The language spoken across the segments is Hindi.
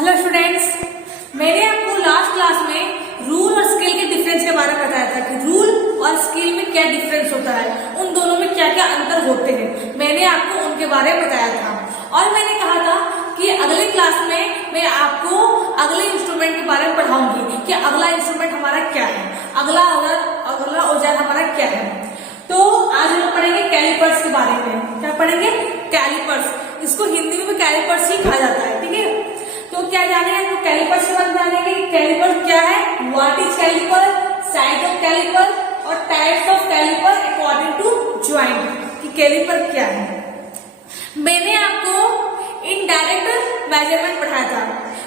हेलो स्टूडेंट्स, मैंने आपको लास्ट क्लास में रूल और स्केल के डिफरेंस के बारे में बताया था कि रूल और स्केल में क्या डिफरेंस होता है, उन दोनों में क्या क्या अंतर होते हैं। मैंने आपको उनके बारे में बताया था और मैंने कहा था कि अगले क्लास में मैं आपको अगले इंस्ट्रूमेंट के बारे में पढ़ाऊंगी कि अगला इंस्ट्रूमेंट हमारा क्या है, अगला औजार हमारा क्या है। तो आज हम पढ़ेंगे कैलिपर्स के बारे में। क्या पढ़ेंगे? कैलिपर्स। इसको हिंदी में भी कैलिपर्स ही कहा जाता है, ठीक है। तो क्या जानेंगे? तो कैलिपर्स के बारे में जानेंगे कि कैलिपर क्या है, what is caliper, size of caliper और types of caliper according to joint, कि कैलिपर क्या है। मैंने आपको इनडायरेक्ट मेजरमेंट पढ़ाया था,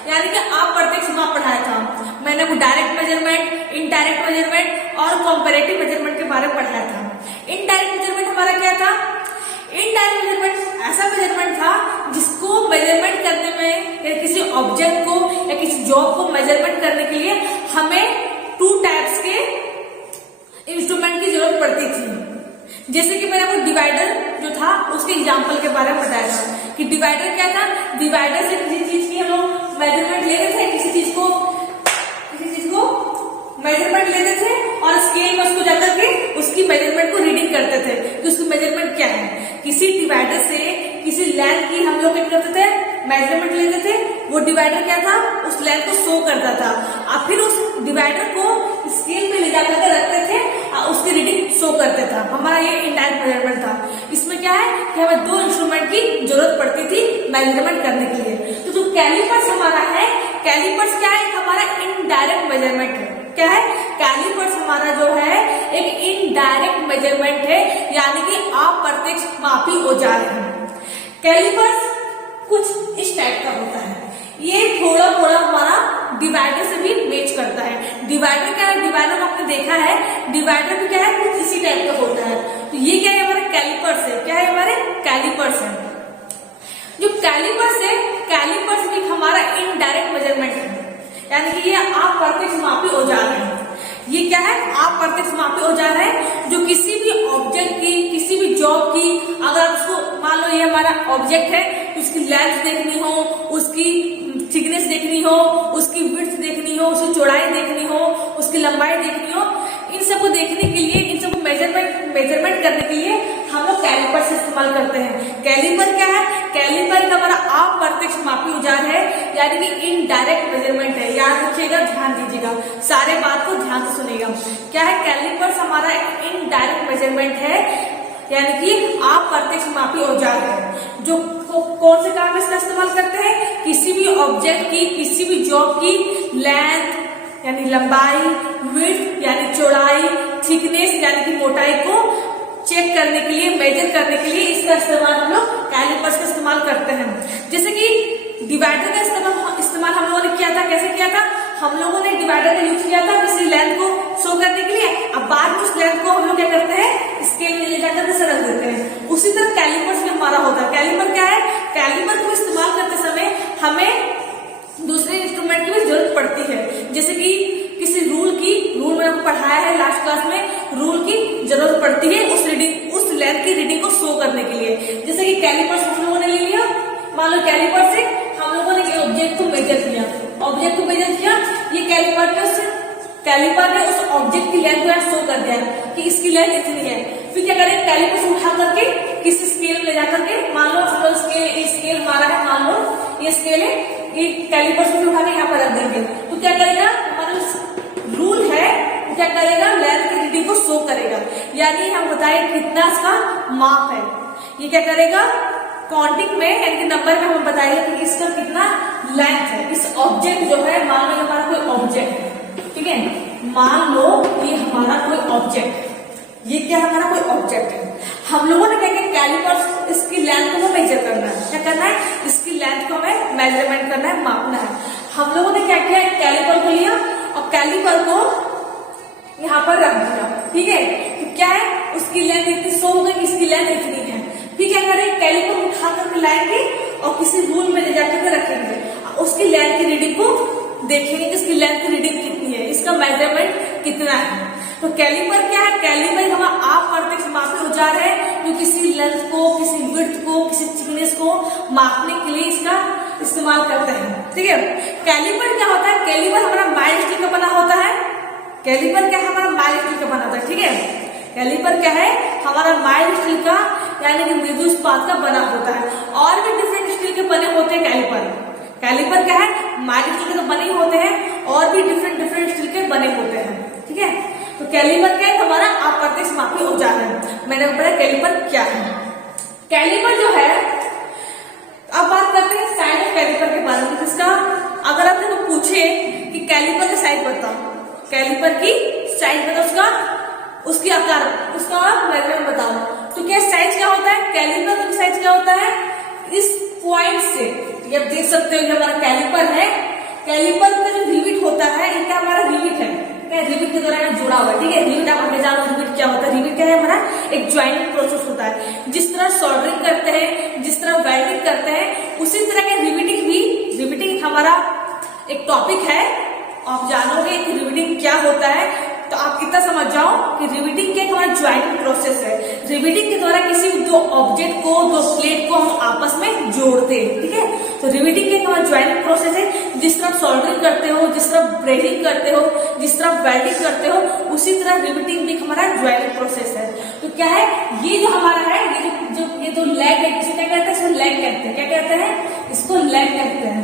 यानी कि अप्रत्यक्ष माप पढ़ाया था। मैंने आपको डायरेक्ट मेजरमेंट, इनडायरेक्ट मेजरमेंट और कंपैरेटिव मेजरमेंट के बारे में पढ़ाया था। इनडायरेक्ट मेजरमेंट हमारा क्या था? इनडायरेक्ट मेजरमेंट ऐसा मेजरमेंट था जिसको मेजरमेंट करने में या किसी ऑब्जेक्ट को या किसी जॉब को मेजरमेंट करने के लिए हमें टू टाइप्स के इंस्ट्रूमेंट की जरूरत पड़ती थी। जैसे कि मैंने आपको डिवाइडर जो था उसके एग्जांपल के बारे में बताया था कि डिवाइडर क्या था। डिवाइडर से किसी चीज की हम लोग मेजरमेंट ले रहे थे, किसी चीज को मेजरमेंट लेते थे और स्केल में उसको जाकर के उसकी मेजरमेंट को रीडिंग करते थे कि उसकी मेजरमेंट क्या है। किसी डिवाइडर से किसी लेंथ की हम लोग क्या करते थे, मेजरमेंट लेते थे। वो डिवाइडर क्या था, उस लेंथ को शो करता था और फिर उस डिवाइडर को स्केल में ले जाकर के रखते थे और उसकी रीडिंग शो करते था। हमारा ये इनडायरेक्ट मेजरमेंट था। इसमें क्या है कि हमें दो इंस्ट्रूमेंट की जरूरत पड़ती थी मेजरमेंट करने के लिए। तो जो कैलिपर्स हमारा है, कैलिपर्स क्या है? हमारा इनडायरेक्ट मेजरमेंट है। क्या है? कैलिपर्स हमारा जो है एक इनडायरेक्ट मेजरमेंट है, यानी कि अप्रत्यक्ष मापी औजार है। कैलिपर्स कुछ इस टाइप का होता है। ये थोड़ा थोड़ा हमारा डिवाइडर से भी मैच करता है। डिवाइडर क्या है? डिवाइडर आपने देखा है, डिवाइडर भी क्या है, कुछ इसी टाइप का होता है। तो ये क्या है? हमारे कैलिपर्स है। क्या है? हमारे कैलिपर्स है। जो कैलिपर्स है, कैलिपर्स भी हमारा इनडायरेक्ट मेजरमेंट है, यानी कि ये अप्रत्यक्ष मापी औजार है। ये क्या है? अप्रत्यक्ष मापी औजार है जो किसी भी ऑब्जेक्ट की, किसी भी जॉब की, अगर उसको मान लो ये हमारा ऑब्जेक्ट है, उसकी लेंथ देखनी हो, उसकी थिकनेस देखनी हो, उसकी विड्थ देखनी हो, उसकी चौड़ाई देखनी हो, उसकी लंबाई देखनी हो, इन सबको देखने के लिए, इन सबको मेजरमेंट करने के लिए हम लोग कैलिपर से इस्तेमाल करते हैं। कैलिपर क्या है? कैलिपर का हमारा अप्रत्यक्ष मापी औजार है, यानी कि इनडायरेक्ट मेजरमेंट है। याद रखिएगा, ध्यान दीजिएगा, सारे बात को ध्यान से सुनिएगा। क्या है? कैलिपर्स हमारा एक इनडायरेक्ट मेजरमेंट है, यानी कि अप्रत्यक्ष मापी औजार है जो कौन से काम में इसका इस्तेमाल करते हैं? किसी भी ऑब्जेक्ट की, किसी भी जॉब की लेंथ यानी लंबाई, विड्थ यानी चौड़ाई, थिकनेस यानी कि मोटाई को चेक करने के लिए, मेजर करने के लिए इसका इस्तेमाल हम लोग कैलिपर्स का इस्तेमाल करते हैं। जैसे कि डिवाइडर का इस्तेमाल हम लोगों ने किया था। कैसे किया था? हम लोगों ने डिवाइडर का यूज किया था किसी लेंथ को शो करने के लिए। अब बाद में उस लेंथ को हम लोग क्या करते हैं, स्केल में ले जाकर के रख देते हैं। उसी तरह कैलिपर्स में हमारा होता है। कैलिपर क्या है? कैलिपर को इस्तेमाल करते समय हमें दूसरे इंस्ट्रूमेंट की भी जरूरत पड़ती है। जैसे कि किसी रूल में आपको पढ़ाया है लास्ट क्लास में, रूल की जरूरत पड़ती है उस लेंथ की रीडिंग को शो करने के लिए। जैसे कि कैलिपर्स हम लोगों ने ले लिया, मान लो कैलिपर से हम लोगों ने ऑब्जेक्ट को मेजर किया, ये कैलिपर ने उस ऑब्जेक्ट की लेंथ को शो कर दिया कि इसकी लेंथ इतनी है। फिर क्या करें? कैलिपर से उठा करके किसी स्केल में ले जाकर के, मान लो हम लोग स्केल हमारा है, मान लो ये स्केल है, ये कैलिपर से उठा के यहाँ पर रख देंगे। तो क्या करेगा? हमारा रूल है वो क्या करेगा? लेंथ की रीडिंग को शो करेगा, यानी हम बताएं कितना इसका माप है। ये क्या करेगा? काउंटिंग में यानी कि नंबर में हम बताएंगे कि इसका कितना लेंथ है। इस ऑब्जेक्ट जो है, मान लो हमारा कोई ऑब्जेक्ट है, ठीक है, मान लो ये हमारा कोई ऑब्जेक्ट, ये क्या हमारा कोई ऑब्जेक्ट है। हम लोगों ने क्या किया? कैलिपर्स इसकी लेंथ को मेजर करना है। क्या करना है? इसकी लेंथ को हमें मेजरमेंट करना है, मापना है। हम लोगों ने क्या किया? कैलिपर को लिया और कैलिपर को यहाँ पर रख दिया, ठीक है। तो क्या है? उसकी लेंथ इतनी शो हो गई, इसकी लेंथ इतनी है। फिर क्या करें? कैलिपर उठा करके लाएंगे और किसी रूल में ले जाकर के रखेंगे, उसकी लेंथ की रीडिंग को देखेंगे कि इसकी लेंथ की रीडिंग कितनी है, इसका मेजरमेंट कितना है। तो कैलिपर क्या है? कैलिपर हमारा अप्रत्यक्ष मापी औजार है जो किसी लेंथ को, किसी विड्थ को, किसी थिकनेस को मापने के लिए इसका इस्तेमाल इस्तेमाल करते हैं। ठीक है, कैलिपर क्या होता है? कैलिपर हमारा माइल स्टील का बना होता है। कैलिपर क्या है? हमारा माइल स्टील का बना होता है। ठीक है, कैलिपर क्या है? हमारा माइल स्टील का यानी कि मृदु इस्पात का बना होता है। और भी डिफरेंट स्टील के बने होते हैं कैलिपर। कैलिपर क्या है? माइल स्टील के तो बने ही होते हैं और भी डिफरेंट डिफरेंट स्टील के बने होते हैं। ठीक है, तो कैलिपर क्या है? हमारा अप्रत्यक्ष मापी औजार है। मैंने बताया कैलिपर क्या है। कैलिपर जो है, अब बात करते हैं साइज ऑफ कैलिपर के बारे में। किसका अगर आपने तो पूछे कि कैलिपर का साइज बताओ, कैलिपर की साइज बताओ, उसकी आकार, उसका मेजरमेंट बताओ, तो क्या साइज क्या होता है? कैलिपर का साइज क्या होता है? इस पॉइंट से ये आप देख सकते हो, ये हमारा कैलिपर है। कैलिपर का जो रिविट होता है, इनका हमारा रिविट है, रिविट के द्वारा जुड़ा हुआ है। ठीक है, रिविट आप अपने जानो रिविट क्या होता है। रिविट क्या है? हमारा एक ज्वाइंटिंग प्रोसेस होता है। जिस तरह सोल्डरिंग करते हैं, जिस तरह वेल्डिंग करते हैं, उसी तरह का रिविटिंग भी, रिविटिंग हमारा एक टॉपिक है। आप जानोगे कि रिविटिंग क्या होता है, तो आप कितना समझ जाओ कि रिविटिंग क्या हमारा ज्वाइंटिंग प्रोसेस है। रिविटिंग के द्वारा किसी दो ऑब्जेक्ट को, दो प्लेट को हम आपस में जोड़ते हैं। ठीक है, तो रिविटिंग क्या हमारा ज्वाइंटिंग प्रोसेस है। जिस तरह सोल्डरिंग करते हो, जिस तरह ब्रेडिंग करते हो, जिस तरह वेल्डिंग करते हो, उसी तरह रिविटिंग भी हमारा ज्वाइंटिंग प्रोसेस है। तो क्या है, ये जो हमारा है, ये जो लेग है, इसे क्या कहते हैं? इसको लेग कहते हैं। क्या कहते हैं? इसको लेग कहते हैं।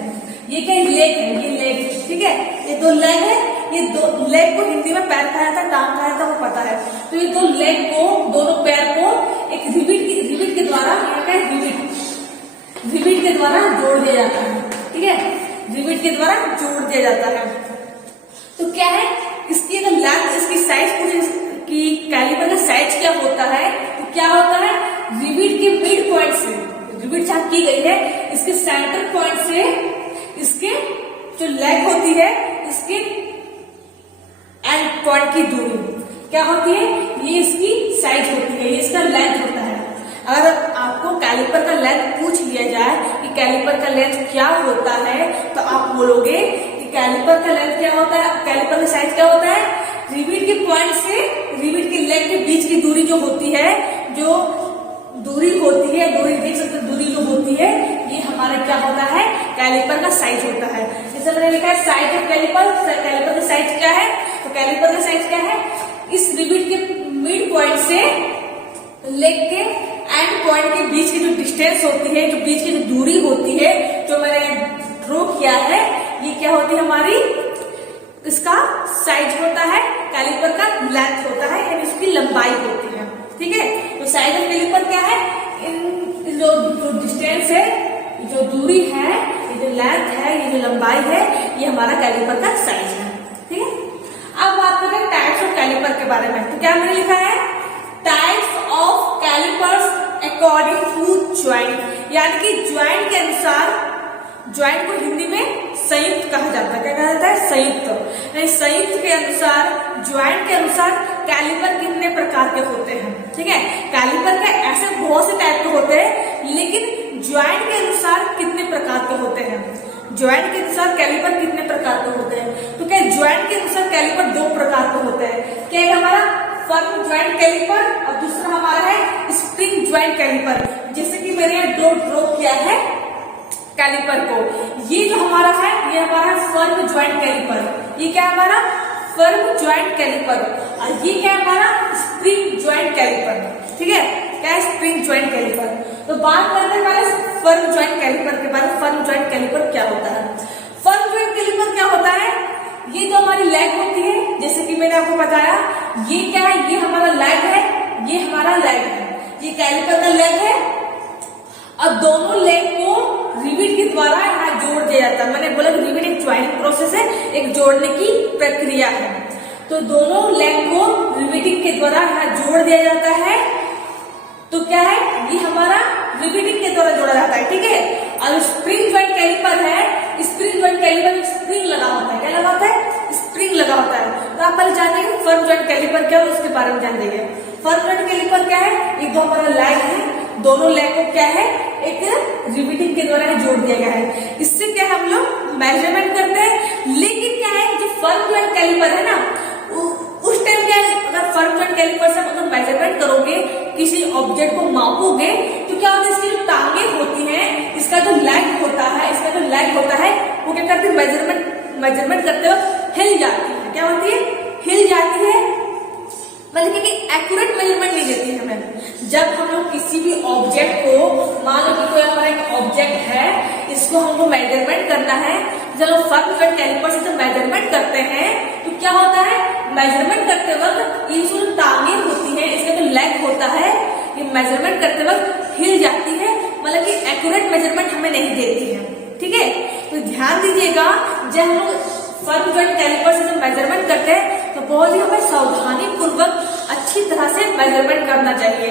ये क्या लेग है? ये लेग। ठीक है, ये दो लेग है। ये दो लेग को हिंदी में पैर कहा जाता है, टांग कहा जाता है, वो पता है। तो ये दो लेग को, दोनों पैर को एक रिविट के द्वारा, रिविट के द्वारा जोड़ दिया जाता है। ठीक है, रिविट के द्वारा जोड़ दिया जाता है। तो क्या है, इसकी अगर लेंथ, इसकी साइज पूछे कि कैलिपर का साइज क्या होता है, तो क्या होता है? रिविट के मिड पॉइंट से, रिविट जहां की गई है, इसके सेंटर पॉइंट से इसके जो लेग होती है, इसके एंड पॉइंट की दूरी क्या होती है? ये इसकी साइज होती है, ये इसका लेंथ होता है। अगर आपको कैलिपर का लेंथ पूछ लिया जाए कि कैलिपर का लेंथ क्या होता है, तो आप बोलोगे कि कैलिपर का लेंथ क्या होता है, कैलिपर का साइज क्या होता है? रिविट के पॉइंट से रिविट के लेग के बीच की दूरी जो होती है, जो दूरी होती है, दूरी देख सकते हो, दूरी जो होती है, ये हमारा क्या होता है? कैलिपर का साइज होता है। जैसे मैंने लिखा है साइज ऑफ कैलिपर। कैलिपर का साइज क्या है? तो कैलिपर का साइज क्या है? इस रिविट के मिड पॉइंट से लेग के एंड पॉइंट के बीच की जो डिस्टेंस होती है, जो बीच की जो दूरी होती है, जो मैंने ड्रॉ किया है, ये क्या होती है? हमारी इसका साइज होता है। कैलिपर का लेंथ होता है, यानी इसकी लंबाई होती है। ठीक है, तो साइज ऑफ कैलिपर क्या है? इन जो डिस्टेंस है, जो दूरी है, ये जो लेंथ है, ये जो लंबाई है, ये हमारा कैलिपर का साइज है। ठीक है, अब बात करते हैं टाइप्स ऑफ कैलिपर के बारे में। तो क्या मैंने लिखा है? Types of calipers according to joint, यानी कि ज्वाइंट के अनुसार। ज्वाइंट को हिंदी में संयुक्त कहा जाता है। क्या कहा जाता है? संयुक्त। संयुक्त के अनुसार, ज्वाइंट के अनुसार कैलिपर कितने प्रकार के होते हैं। ठीक है, कैलिपर के ऐसे बहुत से टाइप के होते हैं, लेकिन ज्वाइंट के अनुसार कितने प्रकार के होते हैं? ज्वाइंट के अनुसार कैलिपर कितने प्रकार के होते हैं? तो क्या ज्वाइंट के अनुसार कैलिपर दो प्रकार के होते हैं। क्या है? हमारा फर्म ज्वाइंट कैलिपर और दूसरा हमारा है स्प्रिंग ज्वाइंट कैलिपर। जैसे कि मैंने यहाँ ड्रॉ किया है कैलिपर को, ये जो हमारा है, ये हमारा फर्म ज्वाइंट कैलिपर। ये क्या है? हमारा फर्म ज्वाइंट कैलिपर। और ये क्या है? हमारा स्प्रिंग ज्वाइंट कैलिपर। ठीक है, क्या है? Spring joint caliper. तो बात करते हैं पहले फर्म ज्वाइंट कैलिपर के बारे में। फर्म ज्वाइंट कैलिपर क्या होता है? फर्म ज्वाइंट कैलिपर क्या होता है? ये जो हमारी लेग होती है, जैसे कि मैंने आपको बताया, ये क्या है? ये हमारा लेग है, ये हमारा लेग है, ये कैलिपर का लेग है। अब दोनों लेग को रिविट के द्वारा यहाँ जोड़ दिया जाता है। मैंने बोला कि रिविट एक ज्वाइंटिंग प्रोसेस है, एक जोड़ने की प्रक्रिया है। तो दोनों लेग को रिविटिंग के द्वारा यहाँ जोड़ दिया जाता है। तो क्या है? ये हमारा रिविटिंग के द्वारा जोड़ा जाता है। ठीक है, और स्प्रिंग ज्वाइंट कैलिपर है, स्प्रिंग ज्वाइंट कैलिपर में स्प्रिंग लगा होता है। क्या लगा होता है? स्प्रिंग लगा होता है। तो आप पहले जानेंगे फर्म ज्वाइंट कैलिपर क्या है, उसके बारे में जान देंगे। फर्म ज्वाइंट कैलिपर क्या है? एक दो हमारा लेग है, दोनों लेग को क्या है? एक रिविटिंग के द्वारा जोड़ दिया गया है। इससे क्या हम लोग मेजरमेंट करते हैं। लेकिन क्या है, जो फर्म ज्वाइंट कैलिपर है ना, उस टाइम क्या है, अगर फर्म ज्वाइंट कैलिपर से अगर मेजरमेंट करोगे, किसी ऑब्जेक्ट को मापोगे, तो क्या होता है? इसकी जो टांगे होती हैं, इसका जो लेग होता है, इसका जो लेग होता मेजरमेंट करते वक्त हिल जाती है। क्या होती है? हिल जाती है, मतलब कि एक्यूरेट मेजरमेंट नहीं देती है हमें। जब हम लोग किसी भी ऑब्जेक्ट को, मान लो कि कोई हमारा एक ऑब्जेक्ट है, इसको हमको मेजरमेंट करना है, जब हम फर्स्ट कैलिपर से जब मेजरमेंट करते हैं तो क्या होता है, मेजरमेंट करते वक्त ये जो टांगे होती है, इसका जो लेग होता है, ये मेजरमेंट करते वक्त हिल जाती है, मतलब कि एक्यूरेट मेजरमेंट हमें नहीं देती है। ठीक है, तो ध्यान दीजिएगा, जब हम लोग फर्स्ट जॉइंट कैलिपर से जब मेजरमेंट करते हैं तो बहुत ही हमें सावधानी पूर्वक अच्छी तरह से मेजरमेंट करना चाहिए,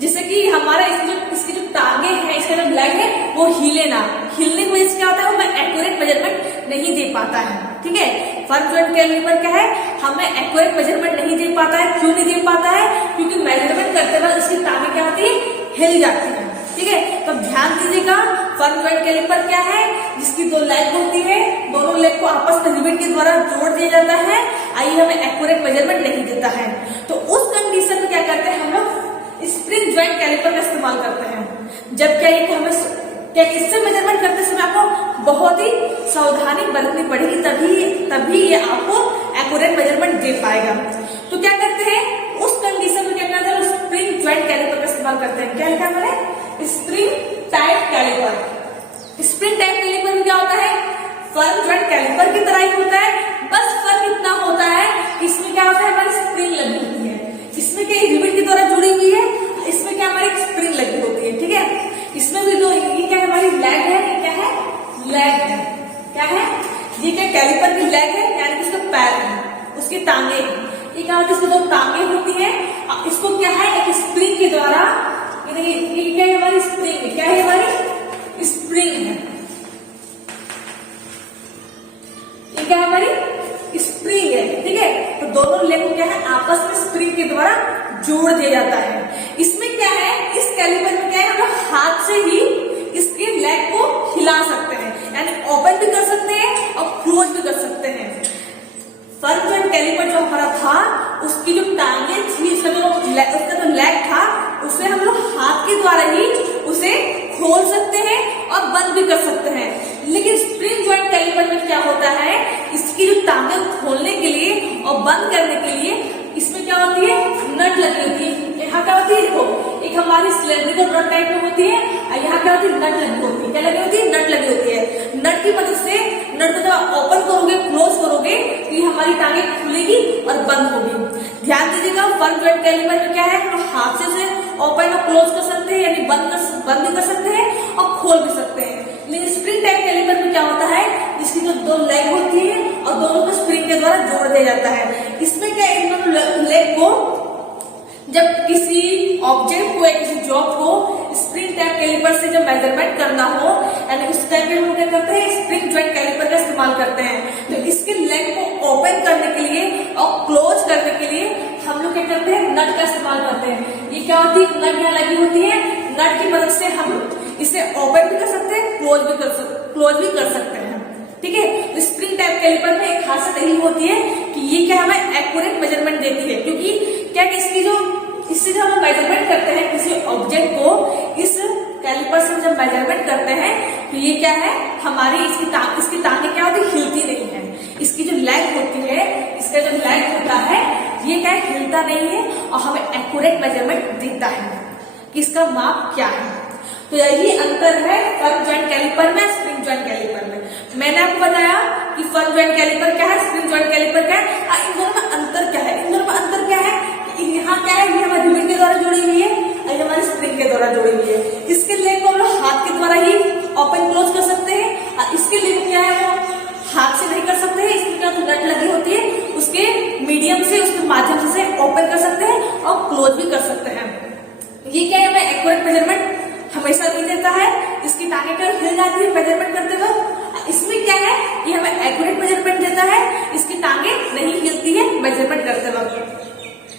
जिससे कि हमारा इसकी जो टांगे हैं, इसका जो लेग है वो हिले ना। हिलने की वजह से क्या होता है, हमें एक्यूरेट मेजरमेंट नहीं दे पाता है। ठीक है, फर्स्ट जॉइंट कैलिपर क्या है, हमें एक्यूरेट मेजरमेंट नहीं दे पाता है। क्यों नहीं दे पाता है? क्योंकि मेजरमेंट करते वक्त इसकी टांगे क्या होती है, हिल जाती है। ठीक है, तो ध्यान दीजिएगा, फर्स्ट जॉइंट कैलिपर क्या है, जिसकी दो लेग होती है, दोनों लेग को आपस में रिवेट के द्वारा जोड़ दिया जाता है, आई हमें एक्यूरेट मेजरमेंट नहीं देता है। तो उस कंडीशन में क्या करते हैं हम लोग, स्प्रिंग जॉइंट कैलिपर का इस्तेमाल करते हैं। जब क्या है कि हमें क्या इससे मेजरमेंट करते समय आपको बहुत ही सावधानी बरतनी पड़ेगी, तभी ये आपको एक्यूरेट मेजरमेंट दे पाएगा। तो क्या करते हैं, उस कंडीशन में क्या करते हैं, स्प्रिंग जॉइंट कैलिपर का इस्तेमाल करते हैं। क्या लिखा है मैंने, spring type caliper. Spring type caliper में क्या होता है, फर्स्ट जॉइंट कैलिपर की तरह ही होता है, बस फर्क इतना होता है, इसमें क्या होता है, हमारी स्प्रिंग लगी होती है, इसमें क्या रिवेट के द्वारा जुड़ी हुई है, इसमें क्या हमारी स्प्रिंग लगी होती है। ठीक है, इसमें भी दो, ये क्या है, हमारी लेग है, ये क्या है, लेग है, क्या है, ये क्या कैलिपर की लेग है, यानी कि इसका पैर है, उसकी टांगे हैं, ये क्या होती है, इसकी दो टांगे होती है, इसको क्या है, एक स्प्रिंग के द्वारा, ये क्या है, हमारी स्प्रिंग है, क्या है, हमारी स्प्रिंग है, ये क्या है, हमारी स्प्रिंग है। ठीक है, तो दोनों लेग को क्या है, आपस में स्प्रिंग के द्वारा जोड़ दिया जाता है। इसमें क्या है, इस कैलिपर में क्या है, हम लोग हाथ से ही इसके लेग को हिला सकते हैं, यानी ओपन भी कर सकते हैं और क्लोज भी कर सकते हैं। फर्स्ट जॉइंट कैलिपर जो हमारा था, उसकी जो टांगे थी, उसका जो लेग था, उसे हम लोग हाथ के द्वारा ही उसे खोल सकते हैं और बंद भी कर सकते हैं। लेकिन स्प्रिंग जॉइंट कैलिपर में क्या होता है, इसकी जो टांगे खोलने के लिए और बंद करने के लिए इसमें क्या होती है, नट लगी होती है। यहाँ क्या होती है, देखो, एक हमारी सिलेंड्रिकल रॉड टाइप में होती है, और यहाँ क्या होती है, नट लगी होती है। क्या लगी होती है, नट लगी होती है। नट की मदद से, नट को जब ओपन करोगे, क्लोज करोगे, तो ये हमारी टांगे खुलेगी और बंद होगी। ध्यान दीजिएगा, फर्स्ट जॉइंट कैलिपर में क्या है, हम हाथ से ओपन और क्लोज कर सकते हैं, यानी बंद भी कर सकते हैं और खोल भी सकते हैं। लेकिन स्प्रिंग टाइप कैलिपर में क्या होता है, जिसकी जो दो लेग होती है और दोनों को स्प्रिंग के द्वारा जोड़ दिया जाता है। इसमें क्या, इन दोनों लेग को जब किसी ऑब्जेक्ट को या किसी जॉब को स्प्रिंग टाइप कैलिपर से जब मेजरमेंट करना हो, यानी उस टाइप में हम क्या करते हैं, स्प्रिंग जॉइंट कैलिपर का इस्तेमाल करते हैं। तो इसके लेग को ओपन करने के लिए और क्लोज करने के लिए हम लोग क्या करते हैं, नट का इस्तेमाल करते हैं। ये क्या होती है, नट यहाँ लगी होती है, नट की मदद से हम इसे ओपन भी कर सकते हैं, क्लोज भी कर सकते हैं। ठीक है, तो स्प्रिंग टाइप कैलिपर में एक खासियत यही होती है कि ये क्या हमें एक्यूरेट मेजरमेंट देती है, क्योंकि क्या इससे जब हम मेजरमेंट करते हैं किसी ऑब्जेक्ट को, इस कैलिपर से जब मेजरमेंट करते हैं तो ये क्या है, हमारी इसकी टांगे क्या होती है, हिलती नहीं है। इसकी जो लेग होती है, इसका जो लेग होता है, ये क्या है, हिलता नहीं है और हमें एक्यूरेट मेजरमेंट देता है कि इसका माप क्या है। तो यही अंतर है फर्स्ट जॉइंट कैलिपर में, स्प्रिंग जॉइंट कैलिपर में। मैंने आपको बताया कि फर्स्ट जॉइंट कैलिपर क्या है, स्प्रिंग जॉइंट कैलिपर क्या है, इन दोनों में अंतर क्या है। इन दोनों में अंतर क्या है कि यहाँ क्या है, ये हमारी रिवेट के द्वारा जुड़ी हुई है और ये हमारी स्प्रिंग के द्वारा जुड़ी हुई है। इसके लेग को हम लोग हाथ के द्वारा ही ओपन क्लोज कर सकते हैं और इसके लेग क्या है, वो हाथ से नहीं कर सकते हैं। इसमें क्या नट लगी होती है, उसके मीडियम से, उसके माध्यम से ओपन कर सकते हैं और क्लोज भी कर सकते हैं। ये क्या है, हमें एक्यूरेट मेजरमेंट हमेशा नहीं देता है। इसकी टांगे क्या हिल जाती है मेजरमेंट करते वक्त। इसमें क्या है, ये हमें एक्यूरेट मेजरमेंट देता है, इसकी टांगे नहीं हिलती है मेजरमेंट करते वक्त।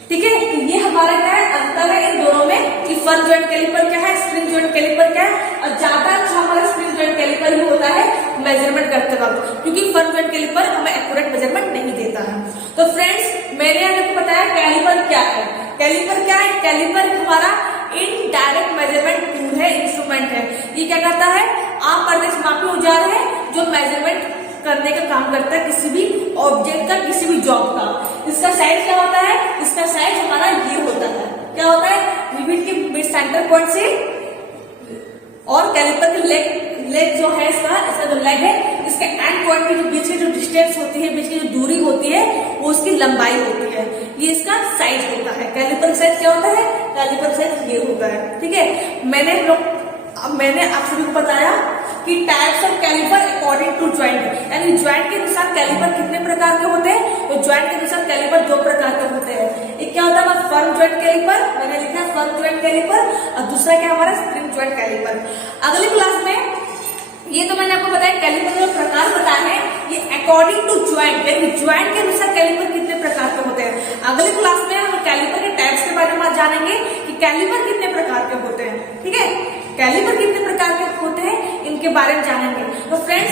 ठीक है, तो ये हमारा क्या है, अंतर है इन दोनों में कि फर्स्ट जॉइंट कैलिपर क्या है, स्प्रिंग जॉइंट कैलिपर क्या है। और ज्यादा अच्छा हमारा स्प्रिंग जॉइंट कैलिपर ही होता है मेजरमेंट करते वक्त, क्योंकि फर्स्ट जॉइंट कैलिपर हमें एक्यूरेट मेजरमेंट नहीं देता है। तो फ्रेंड्स, मैंने आपको बताया कैलिपर क्या है। कैलिपर क्या है, कैलिपर हमारा इनडायरेक्ट मेजरमेंट टूल है, इंस्ट्रूमेंट है। ये क्या करता है, आप प्रदेश मापी औजार है जो मेजरमेंट करने का काम करता है, किसी भी ऑब्जेक्ट का, किसी भी जॉब का। इसका साइज क्या होता है? इसका साइज हमारा ये होता है, क्या होता है? रिवेट के मिड सेंटर पॉइंट से और कैलिपर के लेग जो है इसका जो लेग है, इसके एंड पॉइंट के जो बीच की जो डिस्टेंस होती है, बीच की जो दूरी होती है, वो उसकी लंबाई होती है। ये इसका साइज होता है। कैलिपर साइज क्या होता है? कैलिपर साइज ये होता है। ठीक है, मैंने आप सभी को बताया कि types of caliper according to joint, यानी ज्वाइंट के अनुसार कैलिपर कितने प्रकार के होते हैं। तो ज्वाइंट के अनुसार कैलिपर 2 प्रकार के होते हैं। एक क्या होता है हमारा फर्म ज्वाइंट कैलिपर, मैंने लिखा है फर्म ज्वाइंट कैलिपर, और दूसरा क्या हमारा स्प्रिंग ज्वाइंट कैलिपर। अगली क्लास में ये तो मैंने आपको बताया कैलिपर के प्रकार बताए हैं, ये अकॉर्डिंग टू ज्वाइंट, यानी ज्वाइंट के अनुसार कैलिपर कितने प्रकार के होते हैं। अगली क्लास में हम कैलिपर के टाइप्स के बारे में जानेंगे कि कैलिपर कितने प्रकार के होते हैं। ठीक है, कैलिपर कितने प्रकार के होते हैं, इनके बारे में जानेंगे। तो फ्रेंड्स